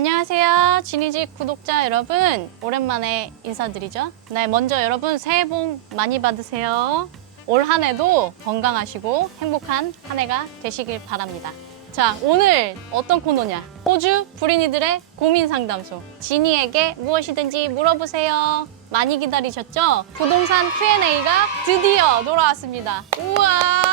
안녕하세요. 지니집 구독자 여러분. 오랜만에 인사드리죠. 네, 먼저 여러분 새해 복 많이 받으세요. 올 한 해도 건강하시고 행복한 한 해가 되시길 바랍니다. 자, 오늘 어떤 코너냐? 호주 불인이들의 고민 상담소. 지니에게 무엇이든지 물어보세요. 많이 기다리셨죠? 부동산 Q&A가 드디어 돌아왔습니다. 우와!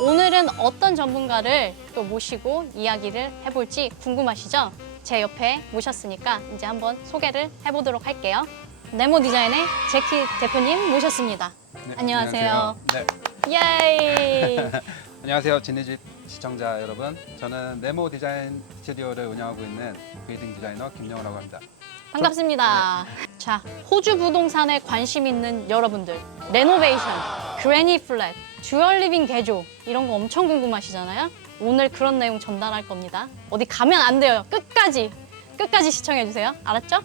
오늘은 어떤 전문가를 또 모시고 이야기를 해볼지 궁금하시죠? 제 옆에 모셨으니까 이제 한번 소개를 해보도록 할게요. 네모 디자인의 제키 대표님 모셨습니다. 네, 안녕하세요. 네. 예이! 안녕하세요. 지니집 시청자 여러분. 저는 네모 디자인 스튜디오를 운영하고 있는 빌딩 디자이너 김영우라고 합니다. 반갑습니다. 자, 호주 부동산에 관심 있는 여러분들, 레노베이션, 그래니 플랫, 듀얼 리빙 개조 이런 거 엄청 궁금하시잖아요. 오늘 그런 내용 전달할 겁니다. 어디 가면 안 돼요. 끝까지 시청해 주세요. 알았죠?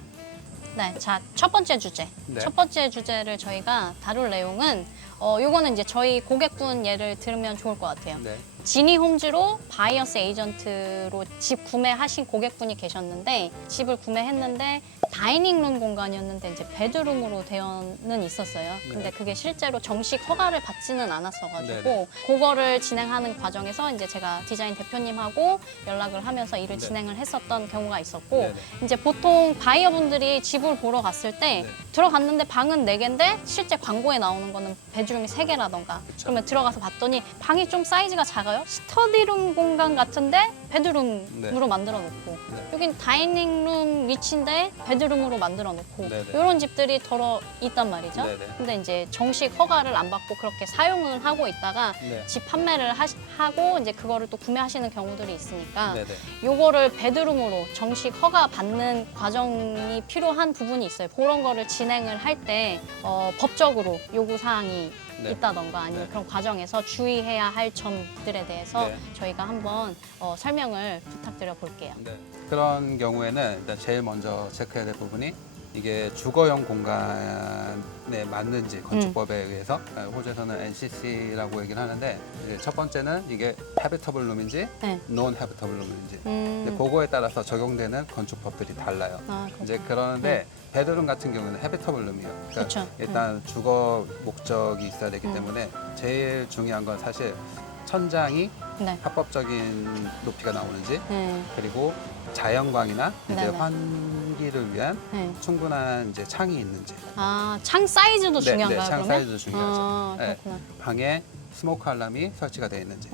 네, 자, 첫 번째 주제. 네. 첫 번째 주제를 저희가 다룰 내용은 요거는 이제 저희 고객분 예를 들으면 좋을 것 같아요. 네. 지니홈즈로 바이어스 에이전트로 집 구매하신 고객분이 계셨는데 집을 구매했는데 다이닝룸 공간이었는데 이제 베드룸으로 되어는 있었어요. 근데 그게 실제로 정식 허가를 받지는 않았어가지고 네네. 그거를 진행하는 과정에서 이제 제가 디자인 대표님하고 연락을 하면서 일을 네. 진행을 했었던 경우가 있었고 네네. 이제 보통 바이어분들이 집을 보러 갔을 때 네. 들어갔는데 방은 4개인데 실제 광고에 나오는 거는 베드룸이 3개라던가 그쵸. 그러면 들어가서 봤더니 방이 좀 사이즈가 작아요. 스터디룸 공간 같은데 베드룸으로 네. 만들어 놓고 네. 여긴 다이닝룸 위치인데 베드룸으로 만들어 놓고 네네. 이런 집들이 덜어 있단 말이죠. 네네. 근데 이제 정식 허가를 안 받고 그렇게 사용을 하고 있다가 네. 집 판매를 하고 이제 그거를 또 구매하시는 경우들이 있으니까 네네. 요거를 베드룸으로 정식 허가 받는 과정이 필요한 부분이 있어요. 그런 거를 진행을 할 때 법적으로 요구 사항이 네. 있다던가 아니면 네. 그런 과정에서 주의해야 할 점들에 대해서 네. 저희가 한번 설명을 부탁드려 볼게요. 네. 그런 경우에는 일단 제일 먼저 체크해야 될 부분이 이게 주거용 공간에 맞는지 건축법에 의해서 호주에서는 NCC라고 얘기를 하는데 이제 첫 번째는 이게 habitable room인지 네. non habitable room인지 근데 그거에 따라서 적용되는 건축법들이 달라요. 아, 이제 그러는데 베드룸 같은 경우는 헤비터블 룸이에요. 그러니까 그쵸. 일단 주거 목적이 있어야 되기 때문에 제일 중요한 건 사실 천장이 네. 합법적인 높이가 나오는지 네. 그리고 자연광이나 이제 네네. 환기를 위한 네. 충분한 이제 창이 있는지. 아, 창 사이즈도 중요한가요, 네, 창 그러면? 사이즈도 중요하죠. 아, 네. 그렇구나. 방에 스모크 알람이 설치가 되어 있는지.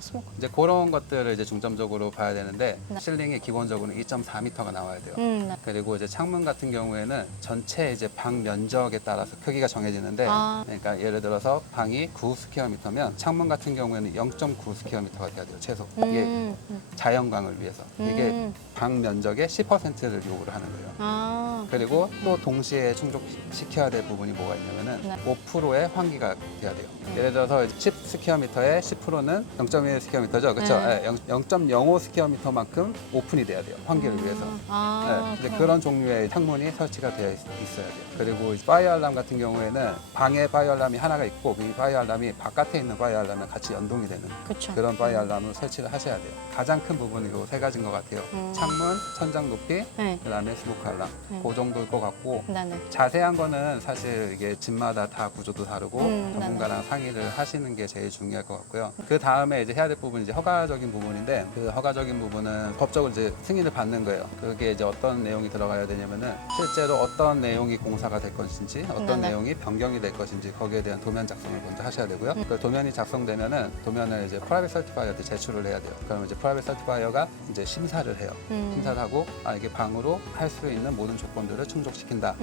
스모크. 이제 그런 것들을 이제 중점적으로 봐야 되는데 네. 실링이 기본적으로 2.4m가 나와야 돼요. 네. 그리고 이제 창문 같은 경우에는 전체 이제 방 면적에 따라서 크기가 정해지는데, 아. 그러니까 예를 들어서 방이 9스퀘어미터면 창문 같은 경우에는 0.9스퀘어미터가 돼야 돼요, 최소. 이게 자연광을 위해서. 이게 방 면적의 10%를 요구를 하는 거예요. 아, 그리고 또 동시에 충족시켜야 될 부분이 뭐가 있냐면은 네. 5%의 환기가 돼야 돼요. 예를 들어서 10스퀘어미터의 10%는 0.1스퀘어미터죠. 그렇죠? 네. 0.05스퀘어미터만큼 오픈이 돼야 돼요. 환기를 위해서. 아, 이제 그런 종류의 창문이 설치가 되어 있어야 돼요. 그리고 파이어 알람 같은 경우에는 방에 파이어 알람이 하나가 있고 그 파이어 알람이 바깥에 있는 파이어 알람이랑 같이 연동이 되는 그쵸. 그런 파이어 알람을 설치를 하셔야 돼요. 가장 큰 부분이 이 세 가지인 것 같아요. 창문, 천장 높이, 네. 그다음에 스모크 알람. 네. 그 정도일 것 같고 네네. 자세한 거는 사실 이게 집마다 다 구조도 다르고 네네. 전문가랑 상의를 하시는 게 제일 중요할 것 같고요. 그 다음에 이제 해야 될 부분이 이제 허가적인 부분인데 그 허가적인 부분은 법적으로 이제 승인을 받는 거예요. 그게 이제 어떤 내용이 들어가야 되냐면은 실제로 어떤 내용이 공사가 될 것인지 어떤 네네. 내용이 변경이 될 것인지 거기에 대한 도면 작성을 먼저 하셔야 되고요. 그 도면이 작성되면은 도면을 이제 프라이빗 서티파이어한테 제출을 해야 돼요. 그러면 이제 프라이빗 서티파이어가 이제 심사를 해요. 심사를 하고 이게 방으로 할 수 있는 모든 조건들을 충족시킨다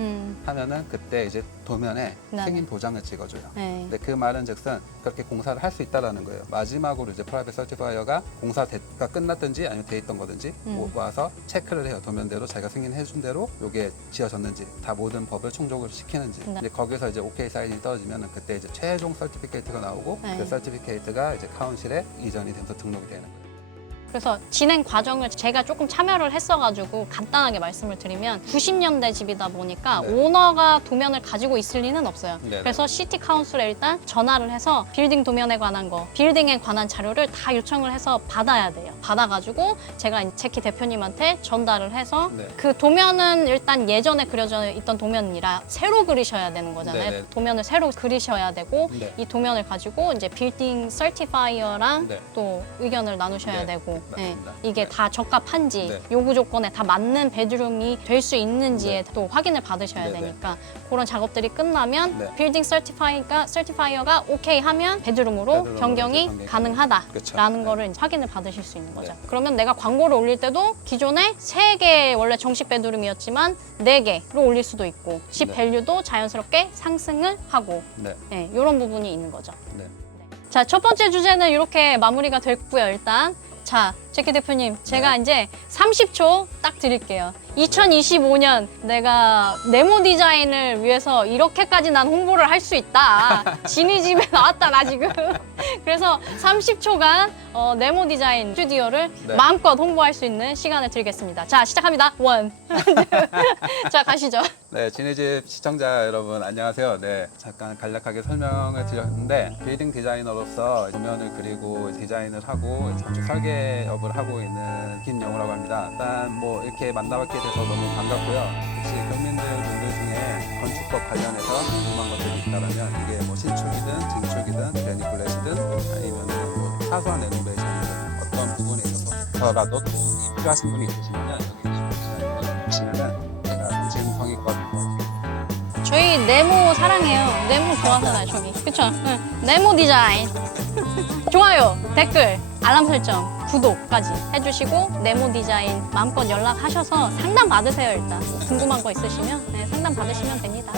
하면은 그때 이제 도면에 네네. 승인 도장을 찍어줘요. 네. 근데 그 말은즉슨 그렇게 공사를 할 수 있다라는 거예요. 마지막으로 이제 프라이빗 서티파이어가 공사가 끝났든지 아니면 돼 있던 거든지 와서 체크를 해요. 도면대로 자기가 승인해준 대로 이게 지어졌는지 다 모든 법을 충족을 시키는지. 네. 이제 거기서 이제 오케이 사인이 떨어지면 그때 이제 최종 서티피케이트가 나오고 네. 그 서티피케이트가 이제 카운실에 이전이 돼서 등록이 되는 거예요. 그래서 진행 과정을 제가 조금 참여를 했어가지고 간단하게 말씀을 드리면 90년대 집이다 보니까 네. 오너가 도면을 가지고 있을 리는 없어요. 네네. 그래서 시티 카운슬에 일단 전화를 해서 빌딩 도면에 관한 거, 빌딩에 관한 자료를 다 요청을 해서 받아야 돼요. 받아가지고 제가 제키 대표님한테 전달을 해서 네. 그 도면은 일단 예전에 그려져 있던 도면이라 새로 그리셔야 되는 거잖아요. 네네. 도면을 새로 그리셔야 되고 네. 이 도면을 가지고 이제 빌딩 서티파이어랑 네. 또 의견을 나누셔야 네, 되고 맞습니다. 이게 네. 다 적합한지 네. 요구 조건에 다 맞는 베드룸이 될 수 있는지에 또 확인을 받으셔야 네, 네. 되니까 그런 작업들이 끝나면 네. 빌딩 서티파이어가 오케이 하면 베드룸으로 베드룸으로 변경이 이제 변경이 가능하다라는 그쵸. 거를 이제 확인을 받으실 수 있는 거죠. 네. 그러면 내가 광고를 올릴 때도 기존에 3개 원래 정식 베드룸이었지만 4개로 올릴 수도 있고 집 네. 밸류도 자연스럽게 상승을 하고 네. 이런 부분이 있는 거죠. 네. 자, 첫 번째 주제는 이렇게 마무리가 됐고요, 일단. 자, 제키 대표님, 제가 네. 이제 30초 딱 드릴게요. 2025년 내가 네모 디자인을 위해서 이렇게까지 난 홍보를 할 수 있다. 지니 집에 나왔다, 나 지금. 그래서 30초간 네모 디자인 스튜디오를 네. 마음껏 홍보할 수 있는 시간을 드리겠습니다. 자, 시작합니다. 원. 자, 가시죠. 네, 지니집 시청자 여러분 안녕하세요. 네, 잠깐 간략하게 설명을 드렸는데 빌딩 디자이너로서 도면을 그리고 디자인을 하고 건축 설계업을 하고 있는 김영우라고 합니다. 일단 뭐 이렇게 만나뵙게 돼서 너무 반갑고요. 혹시 교민분들 중에 건축법 관련해서 궁금한 것들이 있다면 이게 뭐 신축이든 증축이든 베니플랫이든 아니면 뭐 사소한 레노베이션이든 어떤 부분에 있어서라도 도움이 필요하신 분이 있으시면 여기 주시면은 제가 진성의껏 저희 네모 사랑해요. 네모 좋아하잖아요, 저기. 그쵸? 응. 네모 디자인. 좋아요, 댓글, 알람 설정, 구독까지 해주시고 네모 디자인 마음껏 연락하셔서 상담 받으세요, 일단. 궁금한 거 있으시면 상담 받으시면 됩니다.